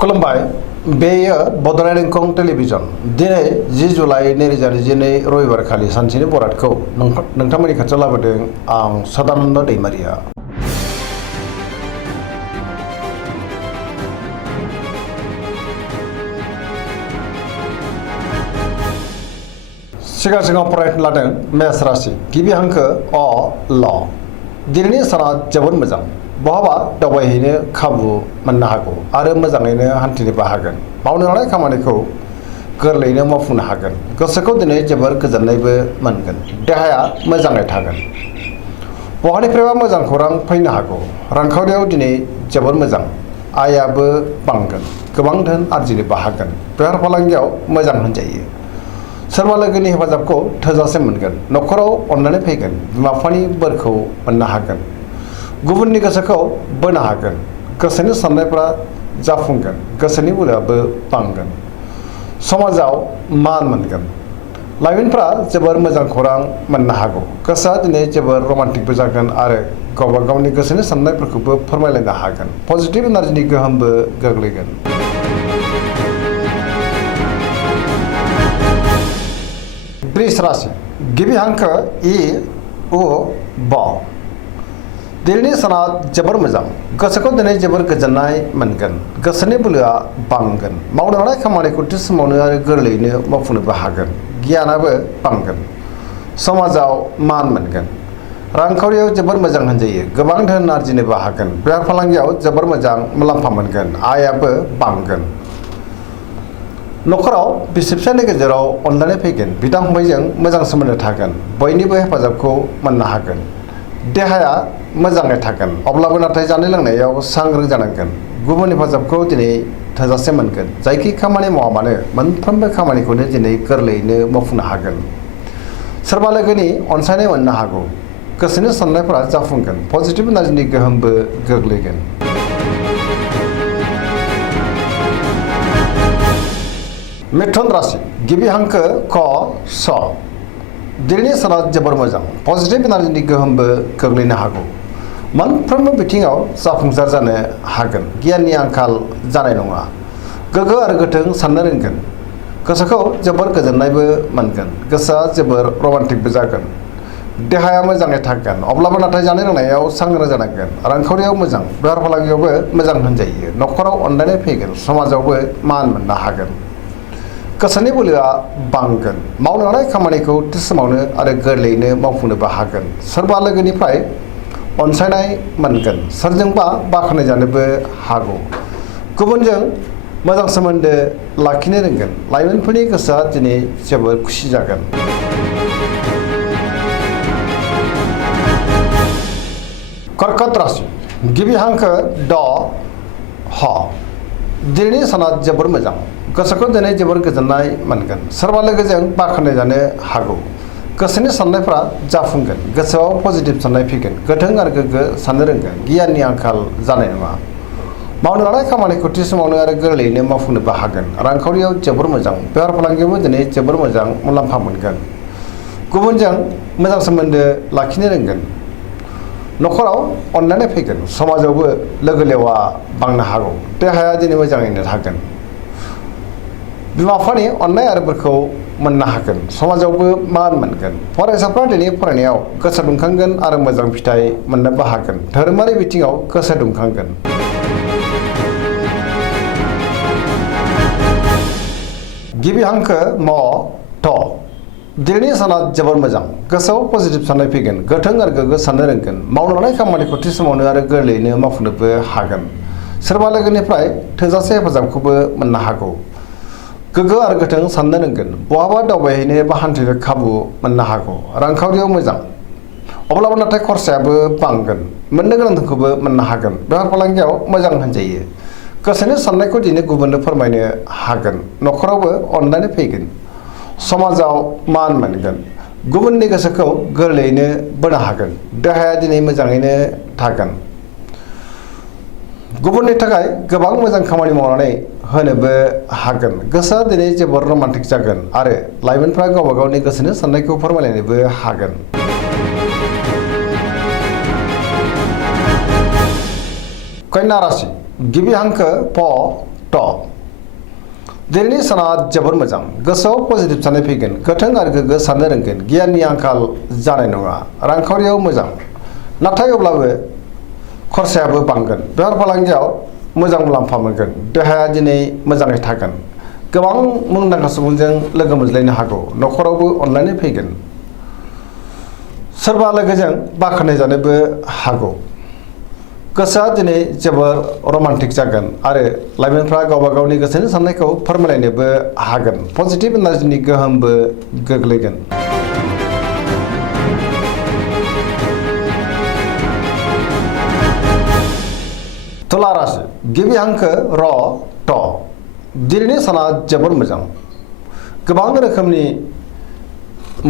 खुलुमबाय बेयो बड'लेण्ड इंखं टेलिभिजन दिनै 10 जुलाइ 2022 रबिबार खालि सानसेनि बरादखौ नोंथांमोननि खाथियाव लाबोदों आं सदानन्द दैमारिया। सिगां फरायनो लादों मेष राशि गिबि हांखो अ ल दिनैनि साना जोबोद मोजां। बहाबा दावबायहैनो खाबु मोननो हागौ आरो मोजाङैनो हान्थिनोबो हागोन। मावनो लानाय खामानिखौ गोरलैयैनो मावफुंनो हागोन। गोसोखौ दिनै जोबोर गोजोननायबो मोनगोन। देहाया मोजाङै थागोन। बहानिफ्रायबा मोजां खौरां फैनो हागौ। रांखावरियाव दिनै जोबोर मोजां। आयाबो बांगोन। गोबां धोन आरजिनोबो हागोन। बेफार फालांगियाव मोजां होनजायो। सोरबा लोगोनि हेफाजाबखौ थोजासे मोनगोन। न'खराव अननानै फैगोन। बिमा बिफानि बोरखौ मोननो हागोन। गुबुननि गोसोखौ बोनो हागोन। गोसोनि साननायफ्रा जाफुंगोन। गोसोनि बोलोआबो बांगोन। समाजाव मान मोनगोन। लाइमोनफ्रा जोबोर मोजां खौरां मोननो हागौ। गोसोआ दिनै जोबोर रमान्टिकबो जागोन आरो गावबा गावनि गोसोनि साननायफोरखौबो फोरमायलायनो हागोन। पजिटिभ एनार्जिनि गोहोमबो गोग्लैगोन। वृष राशि गिबि हांखो इ उ ब दिनैनि साना जोबोर मोजां। गोसोखौ दिनै जोबोर गोजोननाय मोनगोन। गोसोनि बोलोआ बांगोन। मावनो लानाय खामानिखौ थि समावनो आरो गोरलैयैनो मावफुंनोबो हागोन। गियानाबो बांगोन। समाजाव मान मोनगोन। रांखावरियाव जोबोर मोजां होनजायो। गोबां धोन आरजिनोबो हागोन। बेफार फालांगियाव जोबोर मोजां मुलाम्फा मोनगोन। आयाबो बांगोन। न'खराव बिसि फिसायनि गेजेराव अनलायनाय फैगोन। बिदा फंबायजों मोजां सोमोन्दो थागोन। बयनिबो हेफाजाबखौ मोननो हागोन। देहाया मोजाङै थागोन। अब्लाबो नाथाय जानाय लोंनायाव सांग्रां जानांगोन। गुबुन हेफाजाबखौ दिनै थोजासे मोनगोन। जायखि खामानि मावा मानो मोनफ्रोमबो खामानिखौनो दिनै गोरलैयैनो मावफुंनो हागोन। सोरबा लोगोनि अनसायनाय मोननो हागौ। गोसोनि साननायफोरा जाफुंगोन। पजिटिभ एनार्जिनि गोहोमबो गोग्लैगोन। मिथुन राशि गिबि हांखो क स दिनैनि साना जोबोर मोजां। पजिटिभ एनार्जिनि गोहोमबो गोग्लैनो हागौ। मोनफ्रोमबो बिथिङाव जाफुंसार जानो हागोन। गियाननि आंखाल जानाय नङा। गोग्गो आरो गोथों साननो रोंगोन। गोसोखौ जोबोर गोजोननायबो मोनगोन। गोसोआ जोबोर रमान्टिकबो जागोन। देहाया मोजाङै थागोन। अब्लाबो नाथाय जानाय लोंनायाव सांग्रां जानांगोन। रांखावरियाव मोजां। बेफार फालांगियावबो मोजां होनजायो। न'खराव अनलायनाय फैगोन। समाजावबो मान मोननो हागोन। गोसोनि बोलोआ बांगोन। मावनो लानाय खामानिखौ थि समावनो आरो गोरलैयैनो मावफुंनोबो हागोन। सोरबा लोगोनिफ्राय अनसायनाय मोनगोन। सोरजोंबा बाख्नाय जानोबो हागौ। गुबुनजों मोजां सोमोन्दो लाखिनो रोंगोन। लाइमोनफोरनि गोसोआ दिनै जोबोर खुसि जागोन। कर्कट राशि गिबि हांखो ड ह दिनैनि साना जोबोर मोजां। गोसोखौ दिनै जोबोर गोजोननाय मोनगोन। सोरबा लोगोजों बाख्नाय जानो हागौ। गोसोनि साननायफ्रा जाफुंगोन। गोसोआव पजिटिभ साननाय फैगोन। गोथों आरो गोग्गो साननो रोंगोन। गियाननि आंखाल जानाय नङा। मावनो लानाय खामानिखौ थि समावनो आरो गोरलैयैनो मावफुंनोबो हागोन। रांखावरियाव जोबोर मोजां। बेफार फालांगियावबो दिनै जोबोर मोजां मुलाम्फा मोनगोन। गुबुनजों मोजां सोमोन्दो लाखिनो रोंगोन। न'खराव अननानै फैगोन। समाजावबो लोगो लेवा बांनो हागौ। देहाया दिनै मोजाङैनो थागोन। बिमा बिफानि अननाय आरो बोरखौ मोननो हागोन। समाजावबो मान मोनगोन। फरायसाफ्रा दिनै फरायनायाव गोसो दुंखांगोन आरो मोजां फिथाइ मोननोबो हागोन। धोरोमारि बिथिङाव गोसो दुंखांगोन। गिबि हांखो म थ दिनैनि साना जोबोर मोजां। गोसोआव पजिटिभ साननाय फैगोन। गोथों आरो गोग्गो साननो रोंगोन। मावनो लानाय खामानिखौ थि समावनो आरो गोरलैयैनो मावफुंनोबो हागोन। सोरबा लोगोनिफ्राय थोजासे हेफाजाबखौबो मोननो हागौ। गोग्गो आरो गोथों साननो रोंगोन। बहाबा दावबायहैनो बा हान्थिनो खाबु मोननो हागौ। रांखावरियाव मोजां। अब्लाबो नाथाय खरसायाबो बांगोन। मोननो गोनां धोनखौबो मोननो हागोन। बेफार फालांगियाव मोजां होनजायो। गोसोनि साननायखौ दिनै गुबुननो फोरमायनो हागोन। न'खरावबो अननानै फैगोन। समाजाव मान मोनगोन। गुबुननि गोसोखौ गोरलैयैनो बोनो हागोन। देहाया दिनै मोजाङैनो थागोन। गुबुननि थाखाय गोबां मोजां खामानि मावनानै होनोबो हागोन। गोसोआ दिनै जोबोर रमान्टिक जागोन आरो लाइमोनफ्रा गावबा गावनि गोसोनि साननायखौ फोरमायलायनोबो हागोन। कन्या राशि गिबि हांखो प ट दिनैनि साना जोबोर मोजां गोसोआव पजिटिभ साननाय फैगोन गोथों आरो गोग्गो साननो रोंगोन गियाननि आंखाल जानाय नङा रांखावरियाव मोजां नाथाय अब्लाबो खरसायाबो बांगोन बेफार फालांगियाव मोजां मुलाम्फा मोनगोन देहाया दिनै मोजाङै थागोन गोबां मुंदांखा सुबुंजों लोगो मोनज्लायनो हागौ न'खरावबो अनलायनाय फैगोन सोरबा लोगोजों बाख्नाय जानोबो हागौ गोसोआ दिनै जोबोर रमान्टिक जागोन आरो लाइमोनफ्रा गावबा गावनि गोसोनि साननायखौ फोरमायलायनोबो हागोन पजिटिभ एनार्जिनि गोहोमबो गोग्लैगोन तुला राशि गिबि हांखो र ट दिनैनि साना जोबोर मोजां गोबां रोखोमनि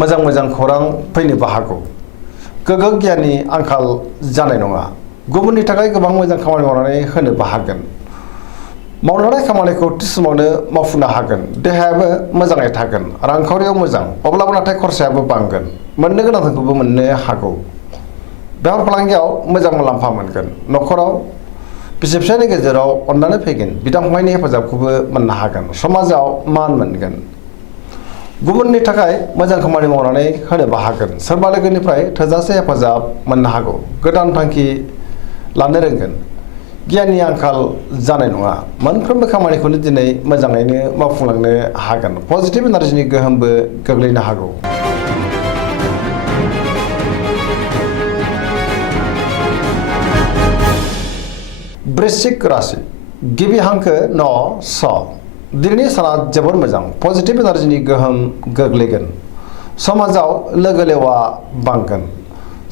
मोजां खौरां फैनोबो हागौ गोग्गो गियाननि आंखाल जानाय नङा गुबुननि थाखाय गोबां मोजां खामानि मावनानै होनोबो हागोन मावनो लानाय खामानिखौ थि समावनो मावफुंनो हागोन देहायाबो मोजाङै थागोन रांखावरियाव मोजां अब्लाबो नाथाय खरसायाबो बांगोन मोननो गोनांखौबो मोननो हागौ बेफार फालांगियाव मोजां मुलाम्फा मोनगोन न'खराव बिसि फिसायनि गेजेराव अननानै फैगोन बिदा फंबायनि हेफाजाबखौबो मोननो हागोन समाजाव मान मोनगोन गुबुननि थाखाय मोजां खामानि मावनानै होनोबो हागोन सोरबा लोगोनिफ्राय थोजासे हेफाजाब मोननो हागौ गोदान थांखि लानो रोंगोन गियाननि आंखाल जानाय नङा मोनफ्रोमबो खामानिखौनो दिनै मोजाङैनो मावफुंलांनो हागोन पजिटिभ एनार्जिनि गोहोमबो गोग्लैनो हागौ वृश्चिक राशि गिबि हांखो न स दिनैनि साना जोबोर मोजां पजिटिभ एनार्जिनि गोहोम गोग्लैगोन समाजाव लोगो लेवा बांगोन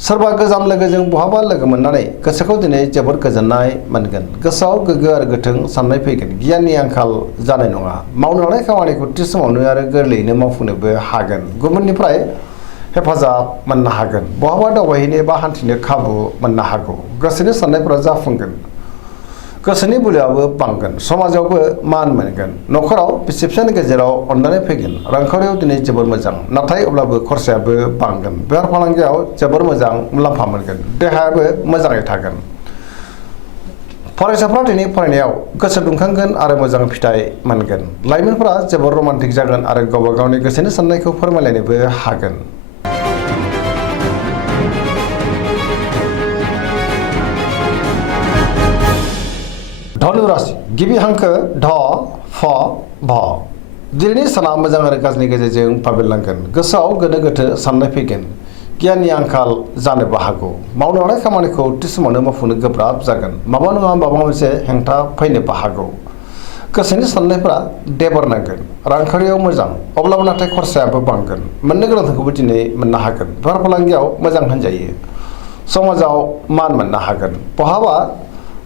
सोरबा गोजाम लोगोजों बहाबा लोगो मोननानै गोसोखौ दिनै जोबोर गोजोननाय मोनगोन गोसोआव गोग्गो आरो गोथों साननाय फैगोन गियाननि आंखाल जानाय नङा मावनो लानाय खामानिखौ थि समावनो आरो गोरलैयैनो मावफुंनोबो हागोन गुबुननिफ्राय हेफाजाब मोननो हागोन बहाबा दावबायहैनो एबा हान्थिनो खाबु मोननो हागौ गोसोनि साननायफोरा जाफुंगोन गोसोनि बोलोआबो बांगोन समाजावबो मान मोनगोन न'खराव बिसि फिसायनि गेजेराव अननानै फैगोन रांखावरियाव दिनै जोबोर मोजां नाथाय अब्लाबो खरसायाबो बांगोन बेफार फालांगियाव जोबोर मोजां मुलाम्फा मोनगोन देहायाबो मोजाङै थागोन फरायसाफ्रा दिनै फरायनायाव गोसो दुंखांगोन आरो मोजां फिथाइ मोनगोन लाइमोनफोरा जोबोर रमान्टिक जागोन आरो गावबा गावनि गोसोनि साननायखौ फोरमायलायनोबो हागोन धनु राशि गिबि हांखो ध फ भ दिनैनि साना मोजां आरो गाज्रिनि गेजेरजों बाबेरलांगोन गोसोआव गोनो गोथो साननाय फैगोन गियाननि आंखाल जानोबो हागौ मावनो लानाय खामानिखौ थि समावनो मावफुंनो गोब्राब जागोन माबा नङा माबा मोनसे हेंथा फैनोबो हागौ गोसोनि साननायफोरा देबोरनांगोन रांखावरियाव मोजां अब्लाबो नाथाय खरसायाबो बांगोन मोननो गोनांखौबो दिनै मोननो हागोन बेफार फालांगियाव मोजां होनजायो समाजाव मान मोननो हागोन बहाबा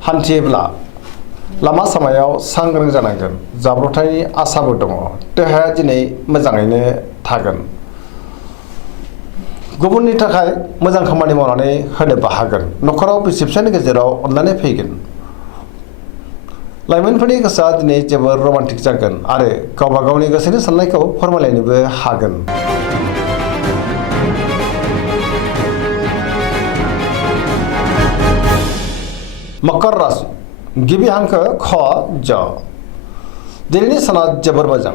हान्थियोब्ला लामा सामायाव सांग्रां जानांगोन जाब्रबथायनि आसाबो दङ देहाया दिनै मोजाङैनो थागोन गुबुननि थाखाय मोजां खामानि मावनानै होनोबो हागोन न'खराव बिसि फिसायनि गेजेराव अनलायनाय फैगोन लाइमोनफोरनि गोसोआ दिनै जोबोर रमान्टिक जागोन आरो गावबा गावनि गोसोनि साननायखौ फोरमायलायनोबो हागोन मकर राशि गिबि हांखो ख ज दिनैनि साना जोबोर मोजां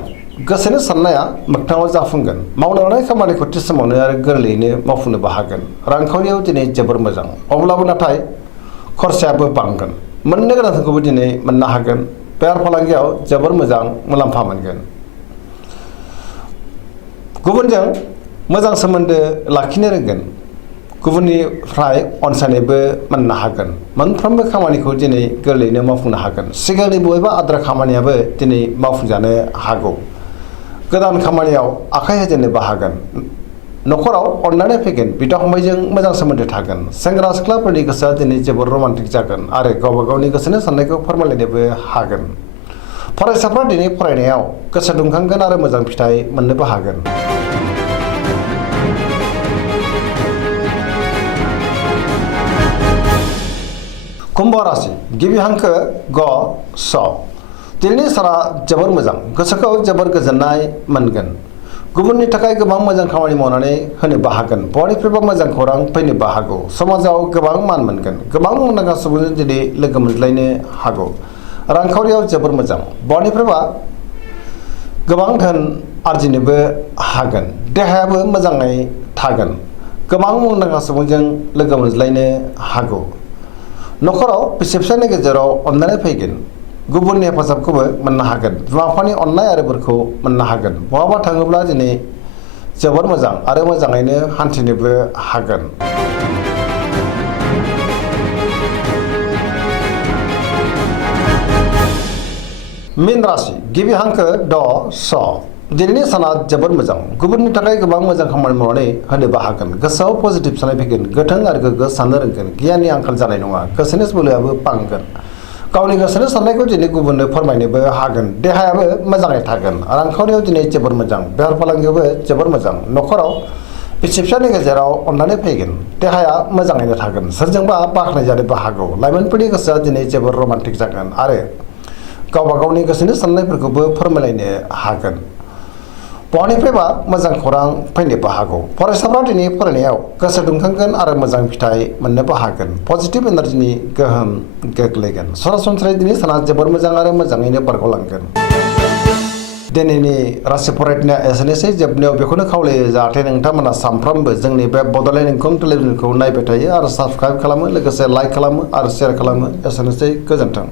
गोसोनि साननाया मोगथाङाव जाफुंगोन मावनो लानाय खामानिखौ थि समावनो आरो गोरलैयैनो मावफुंनोबो हागोन रांखावरियाव दिनै जोबोर मोजां अब्लाबो नाथाय खरसायाबो बांगोन मोननो गोनांखौबो दिनै मोननो हागोन बेफार फालांगियाव जोबोर मोजां मुलाम्फा मोनगोन गुबुनजों मोजां सोमोन्दो लाखिनो रोंगोन गुबुननिफ्राय अनसायनायबो मोननो हागोन मोनफ्रोमबो खामानिखौ दिनै गोरलैयैनो मावफुंनो हागोन सिगांनि बबेबा आद्रा खामानियाबो दिनै मावफुंजानो हागौ गोदान खामानियाव आखाइ होजेननोबो हागोन न'खराव अननानै फैगोन बिदा फंबायजों मोजां सोमोन्दो थागोन सेंग्रा सिख्लाफोरनि गोसोआ दिनै जोबोर रमान्टिक जागोन आरो गावबा गावनि गोसोनि साननायखौ फोरमायलायनोबो हागोन फरायसाफ्रा दिनै फरायनायाव गोसो दुंखांगोन आरो मोजां फिथाइ मोननोबो हागोन कुम्भ राशि गिबि हांखो ग स दिनैनि साना जोबोर मोजां गोसोखौ जोबोर गोजोननाय मोनगोन गुबुननि थाखाय गोबां मोजां खामानि मावनानै होनोबो हागोन बयनिफ्रायबो मोजां खौरां फैनोबो हागौ समाजाव गोबां मान मोनगोन गोबां मुंदांखा सुबुंजों दिनै लोगो मोनज्लायनो हागौ रांखावरियाव जोबोर मोजां बहानिफ्रायबा गोबां धोन आरजिनोबो हागोन देहायाबो मोजाङै थागोन गोबां मुंदांखा सुबुंजों लोगो मोनज्लायनो हागौ नखराव बिसि फिसायनि गेजेराव अननाय फैगोन गुबुननि हेफाजाबखौबो मोननो हागोन बिमा बिफानि अननाय आरो बोरखौ मोननो हागोन बहाबा थाङोब्ला दिनै जोबोर मोजां आरो मोजाङैनो हान्थिनोबो हागोन। मीन राशि गिबि हांखो ड स दिनैनि साना जोबोर मोजां गुबुननि थाखाय गोबां मोजां खामानि मावनानै होनोबो हागोन गोसोआव पजिटिभ साननाय फैगोन गोथों आरो गोग्गो साननो रोंगोन गियाननि आंखाल जानाय नङा गोसोनि बोलोआबो बांगोन गावनि गोसोनि साननायखौ दिनै गुबुननो फोरमायनोबो हागोन देहायाबो मोजाङै थागोन रांखावरियाव दिनै जोबोर मोजां बेफार फालांगियावबो जोबोर मोजां नखराव बिसि फिसानि गेजेराव अननानै फैगोन देहाया मोजाङैनो थागोन सोरजोंबा बाख्नायजानोबो हागौ लाइमोनफोरनि गोसोआ दिनै जोबोर रमान्टिक जागोन आरो गावबा गावनि गोसोनि साननायफोरखौबो फोरमायलायनो हागोन बहानिफ्रायबा मोजां खौरां फैनोबो हागौ फरायसाफ्रा दिनै फरायनायाव गोसो दुंखांगोन आरो मोजां फिथाइ मोननोबो हागोन पजिटिभ एनार्जिनि गोहोम गोग्लैगोन सरासनस्रायै दिनै साना जोबोर मोजां आरो मोजाङैनो बारग'लांगोन। दिनैनि राशि फरायनाया एसेनोसै जोबनायाव बेखौनो खावलायो जाहाथे नोंथांमोना सानफ्रोमबो जोंनि बे बड'लेण्ड इंखं टेलिभिजनखौ नायबाय थायो आरो साबस्क्राइब खालामो लोगोसे लाइक खालामो आरो शेयार खालामो एसेनोसै गोजोन्थों।